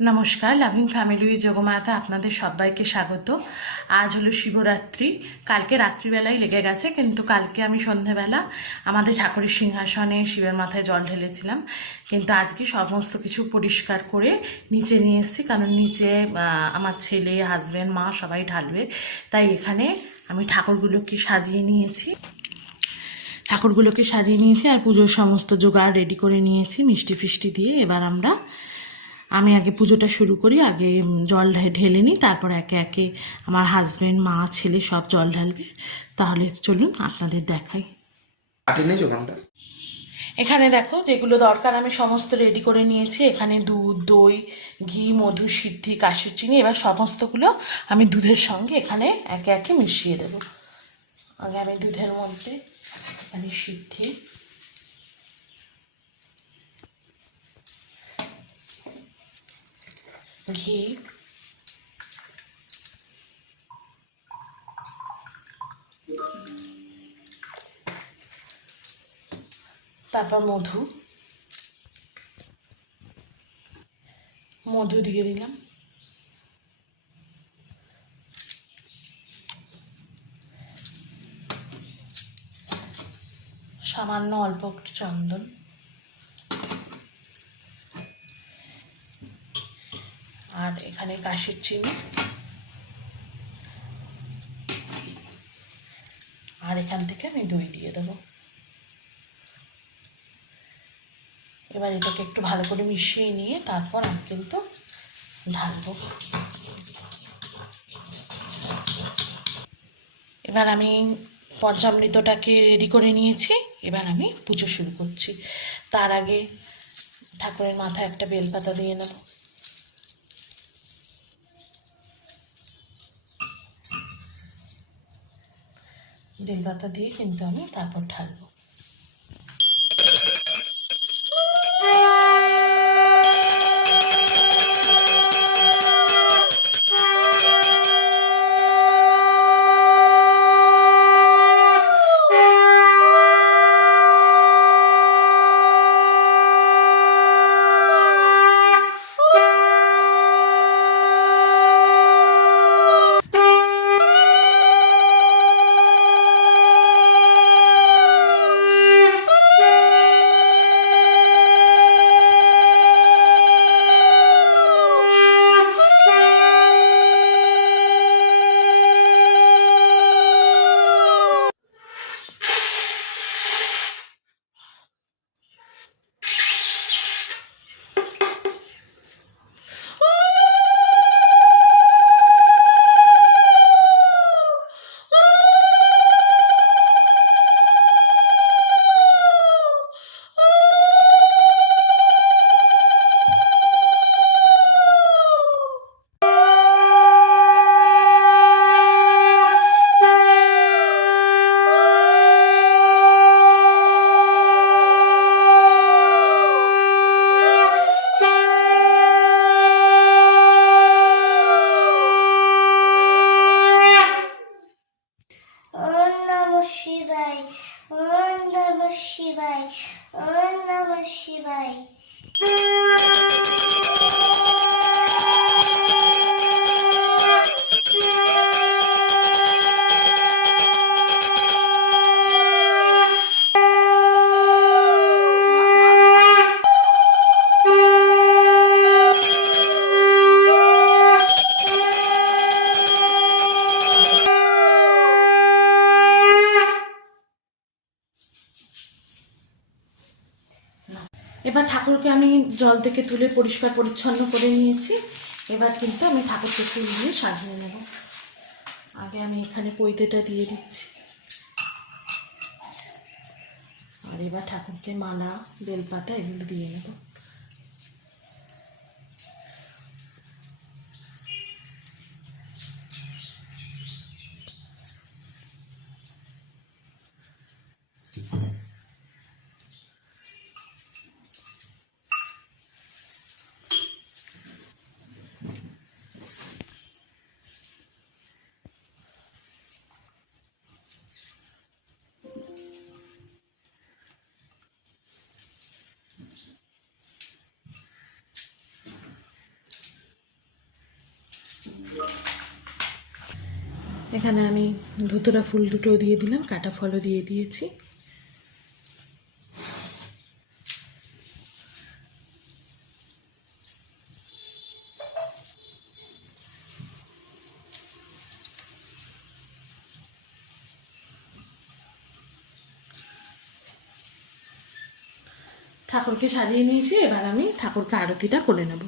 নমস্কার, loving family যোগমায়াতে আপনাদের সবাইকে স্বাগত। আজ হলো শিবরাত্রি। কালকে রাত্রিবেলায় লেগে গেছে, কিন্তু কালকে আমি সন্ধেবেলা আমাদের ঠাকুরের সিংহাসনে শিবের মাথায় জল ঢেলেছিলাম। কিন্তু আজকে সমস্ত কিছু পরিষ্কার করে নিচে নিয়ে এসেছি, কারণ নিচে আমার ছেলে, হাজব্যান্ড, মা সবাই ঢালবে। তাই এখানে আমি ঠাকুরগুলোকে সাজিয়ে নিয়েছি আর পুজোর সমস্ত জোগাড় রেডি করে নিয়েছি মিষ্টি ফিষ্টি দিয়ে। এবার আমি আগে পুজোটা শুরু করি, আগে জল ঢেলে নিই, তারপর একে একে আমার হাজব্যান্ড, মা, ছেলে সব জল ঢালবে। তাহলে চলুন আপনাদের দেখাই। এখানে দেখো, যেগুলো দরকার আমি সমস্ত রেডি করে নিয়েছি। এখানে দুধ, দই, ঘি, মধু, সিদ্ধি, কাশির চিনি। এবার সমস্তগুলো আমি দুধের সঙ্গে এখানে একে একে মিশিয়ে দেব। আগে আমি দুধের মধ্যে এখানে সিদ্ধি, ঘি, তারপর মধু দিয়ে দিলাম, সামান্য অল্প একটু চন্দন, আর এখানে কাশির চিনি, আর এখান থেকে আমি দই দিয়ে দেবো। এবার এটাকে একটু ভালো করে মিশিয়ে নিয়ে তারপর আমি কিন্তু ঢালবো। এবার আমি পঞ্চামৃতটাকে রেডি করে নিয়েছি। এবার আমি পুজো শুরু করছি। তার আগে ঠাকুরের মাথায় একটা বেলপাতা দিয়ে নেব। বেলপাতা দিয়ে কিন্তু আমি তারপর ঢালবো। এবার ঠাকুরকে আমি জল থেকে তুলে পরিষ্কার পরিচ্ছন্ন করে নিয়েছি। এবার কিন্তু আমি ঠাকুরকে ফুল দিয়ে সাজিয়ে নেব। আগে আমি এখানে পৈতেটা দিয়ে দিচ্ছি, আর এবার ঠাকুরকে মালা, বেলপাতা এগুলো দিয়ে নেব। এখানে আমি ধুতুরা ফুল দুটো দিয়ে দিলাম, কাটা ফলও দিয়ে দিয়েছি। ঠাকুরকে সাজিয়ে নিয়েছি, এবার আমি ঠাকুরকে আরতিটা করে নেব।